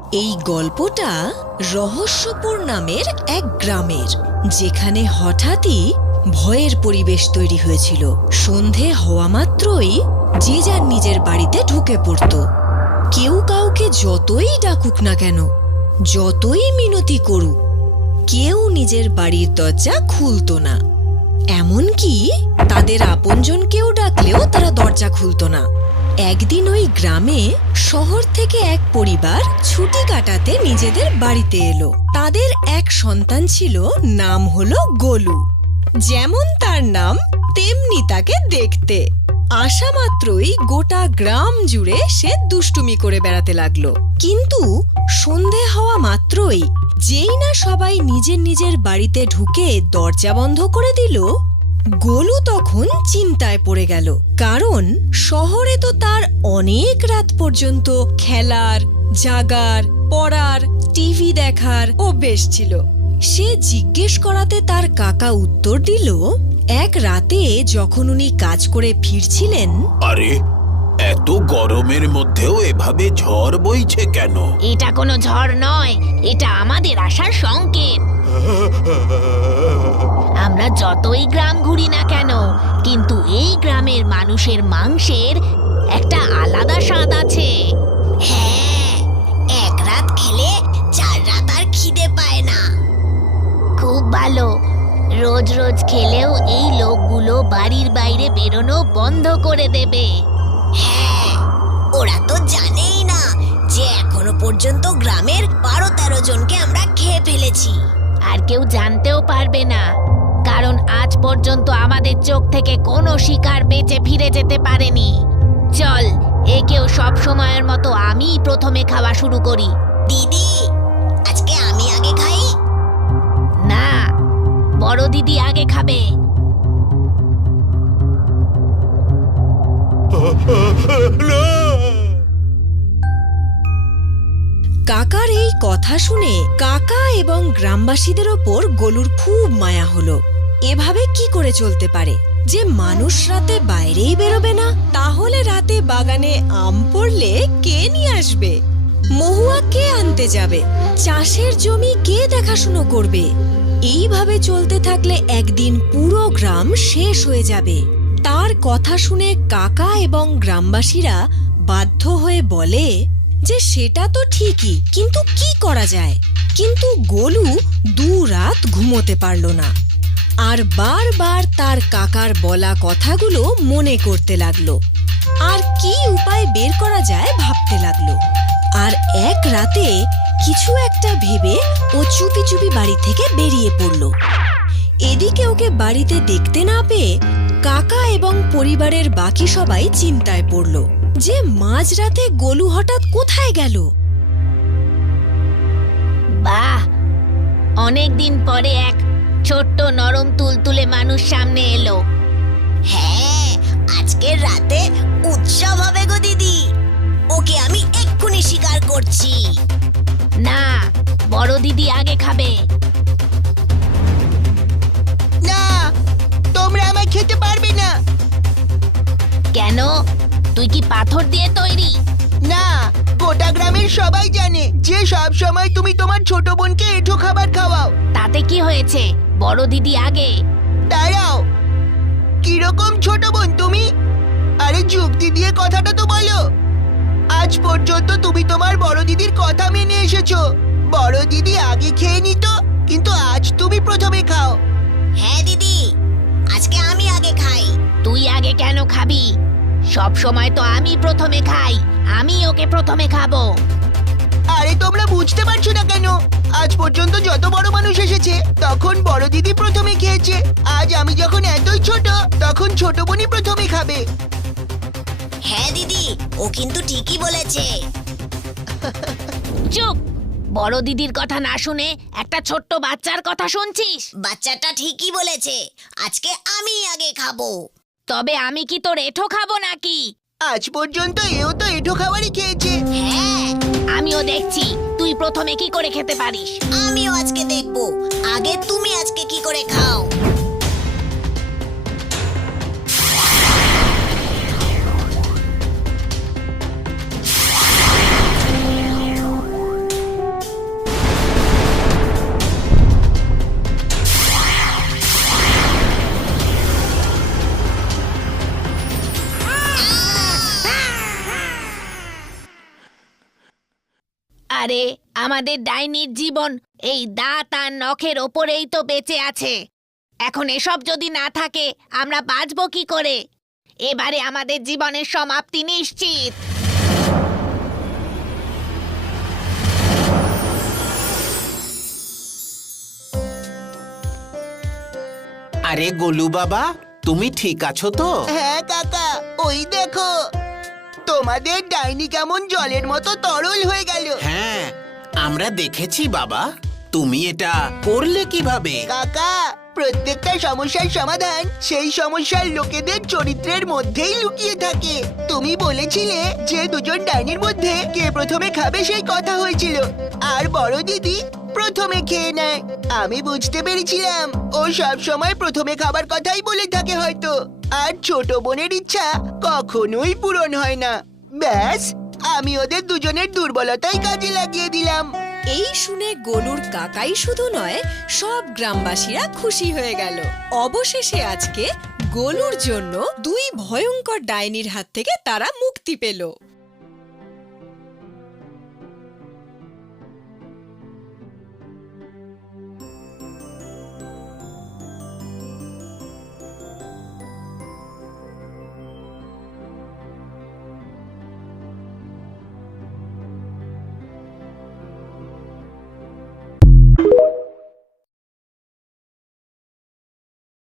এই গল্পটা রহস্যপুর নামের এক গ্রামের, যেখানে হঠাৎই ভয়ের পরিবেশ তৈরি হয়েছিল। সন্ধে হওয়া মাত্রই যে যার নিজের বাড়িতে ঢুকে পড়ত। কেউ কাউকে যতই ডাকুক না কেন, যতই মিনতি করুক, কেউ নিজের বাড়ির দরজা খুলত না। এমনকি তাদের আপনজনকেও ডাকলেও তারা দরজা খুলত না। একদিন ওই গ্রামে শহর থেকে এক পরিবার ছুটি কাটাতে নিজেদের বাড়িতে এলো। তাদের এক সন্তান ছিল, নাম হলো গোলু। যেমন তার নাম তেমনি তাকে দেখতে। আসা মাত্রই গোটা গ্রাম জুড়ে সে দুষ্টুমি করে বেড়াতে লাগলো। কিন্তু সন্ধে হওয়া মাত্রই যেই না সবাই নিজের নিজের বাড়িতে ঢুকে দরজা বন্ধ করে দিল, গোলু তখন চিন্তায় পড়ে গেল। কারণ শহরে তো তার অনেক রাত পর্যন্ত খেলার, জাগার, পড়ার, টিভি দেখার অভ্যেস ছিল। সে জিজ্ঞেস করাতে তার কাকা উত্তর দিল, এক রাতে যখন উনি কাজ করে ফিরছিলেন। আরে, এত গরমের মধ্যেও এভাবে ঝড় বইছে কেন? এটা কোনো ঝড় নয়, এটা আমাদের আসার সংকেত। আমরা যতই গ্রাম ঘুরি না কেন, কিন্তু এই গ্রামের মানুষের মাংসের একটা আলাদা স্বাদ আছে। হ্যাঁ, এক রাত খেলে 4 রাত আর খিদে পায় না। খুব ভালো। রোজ রোজ খেলেও এই লোকগুলো বাড়ির বাইরে বেরোনো বন্ধ করে দেবে। হ্যাঁ, ওরা তো জানেই না যে এখনো পর্যন্ত গ্রামের 12-13 জনকে আমরা খেয়ে ফেলেছি। আর কেউ জানতেও পারবে না, কারণ আজ পর্যন্ত আমাদের চোখ থেকে কোনো শিকার বেঁচে ফিরে যেতে পারেনি। চল, একেও সব সময়ের মতো আমি প্রথমে খাওয়া শুরু করি। দিদি, আজকে আমি আগে খাই? না, বড় দিদি আগে খাবে। কাকার এই কথা শুনে কাকা এবং গ্রামবাসীদের ওপর গোলুর খুব মায়া হলো। এভাবে কি করে চলতে পারে যে মানুষ রাতে বাইরেই বেরোবে না? তাহলে রাতে বাগানে আম পড়লে কে নিয়ে আসবে? মহুয়া কে আনতে যাবে? চাষের জমি কে দেখাশুনো করবে? এইভাবে চলতে থাকলে একদিন পুরো গ্রাম শেষ হয়ে যাবে। তার কথা শুনে কাকা এবং গ্রামবাসীরা বাধ্য হয়ে বলে যে সেটা তো ঠিকই, কিন্তু কি করা যায়? কিন্তু গোলু 2 রাত ঘুমোতে পারল না, আর বারবার তার কাকার বলা কথাগুলো মনে করতে লাগলো, আর কি উপায় বের করা যায় ভাবতে লাগলো। আর এক রাতে কিছু একটা ভেবে ও চুপি চুপি বাড়ি থেকে বেরিয়ে পড়ল। এদিকে ওকে বাড়িতে দেখতে না পেয়ে কাকা এবং পরিবারের বাকি সবাই চিন্তায় পড়ল যে মাঝরাতে গোলু হঠাৎ কোথায় গেল। বাহ, অনেকদিন পরে এক ছোট্ট নরম তুলতুলে মানুষ সামনে এলো। হ্যাঁ, আজকের রাতে উৎসব হবে গো দিদি। ওকে আমি এক্ষুনি শিকার করছি। না, বড় দিদি আগে খাবে। না, তোমরা আমায় খেতে পারবে না। কেন? তুই কি পাথর দিয়ে তৈরি? না, গোটা গ্রামের সবাই জানে যে সব সময় তুমি তোমার ছোট বোনকে এঁঠো খাবার খাওয়াও। তাতে কি হয়েছে? বড় দিদি আগে। দাঁড়াও, কিরকম ছোট বোন তুমি? আরে যুক্তি দিয়ে কথাটা তো বলো। আজ পর্যন্ত তুমি তোমার বড় দিদির কথা মেনে এসেছো। বড় দিদি আগে খেয়ে নিত, কিন্তু আজ তুমি প্রথমে খাও। হ্যাঁ দিদি, আজকে আমি আগে খাই। তুই আগে কেন খাবি? সব সময় তো আমি প্রথমে খাই। আমি ওকে প্রথমে খাবো। আরে তোমরা বুঝতে পারছো না কেন? আজ পর্যন্ত যত বড় মানুষ এসেছে তখন বড় দিদি প্রথমে খেয়েছে। আজ আমি যখন এতই ছোট, তখন ছোট বোনই প্রথমে খাবে। হ্যাঁ দিদি, ও কিন্তু ঠিকই বলেছে। চুপ! বড় দিদির কথা না শুনে একটা ছোট্ট বাচ্চার কথা শুনছিস? বাচ্চাটা ঠিকই বলেছে, আজকে আমি আগে খাবো। তবে আমি কি তোর এঁঠো খাবো নাকি? আজ পর্যন্ত এও তো এঁঠো খাবারই খেয়েছে। হ্যাঁ, আমিও দেখছি তুই প্রথমে কি করে খেতে পারিস। আমিও আজকে দেখবো। আগে তুমি আজকে কি করে খাও। আরে আমাদের ডাইনির জীবন এই দাঁত আর নখের ওপরেই তো বেঁচে আছে। এখন এসব যদি না থাকে আমরা বাঁচবো কি করে? এবারে আমাদের জীবনের সমাপ্তি নিশ্চিত। আরে গোলু বাবা, তুমি ঠিক আছো তো? হ্যাঁ কাকা, ওই দেখো তোমাদের ডাইনি কেমন জলের মতো তরল হয়ে গেল। হ্যাঁ, আমরা দেখেছি বাবা। তুমি এটা করলে কিভাবে? কাকা, প্রত্যেকটা সমস্যার সমাধান সেই সমস্যার লোকেদের চরিত্রের মধ্যেই লুকিয়ে থাকে। তুমি বলেছিলে যে দুজন ডাইনির মধ্যে কে প্রথমে খাবে সেই কথা হয়েছিল, আর বড় দিদি প্রথমে খেয়ে নেয়। আমি বুঝতে পেরেছিলাম ও সব সময় প্রথমে খাবার কথাই বলে থাকে হয়তো, আর ছোট বোনের ইচ্ছা কখনোই পূরণ হয় না। ব্যাস, আমি ওদের দুজনের দুর্বলতাই কাজে লাগিয়ে দিলাম। এই শুনে গোলুর কাকাই শুধু নয়, সব গ্রামবাসীরা খুশি হয়ে গেল। অবশেষে আজকে গোলুর জন্য দুই ভয়ঙ্কর ডাইনির হাত থেকে তারা মুক্তি পেল।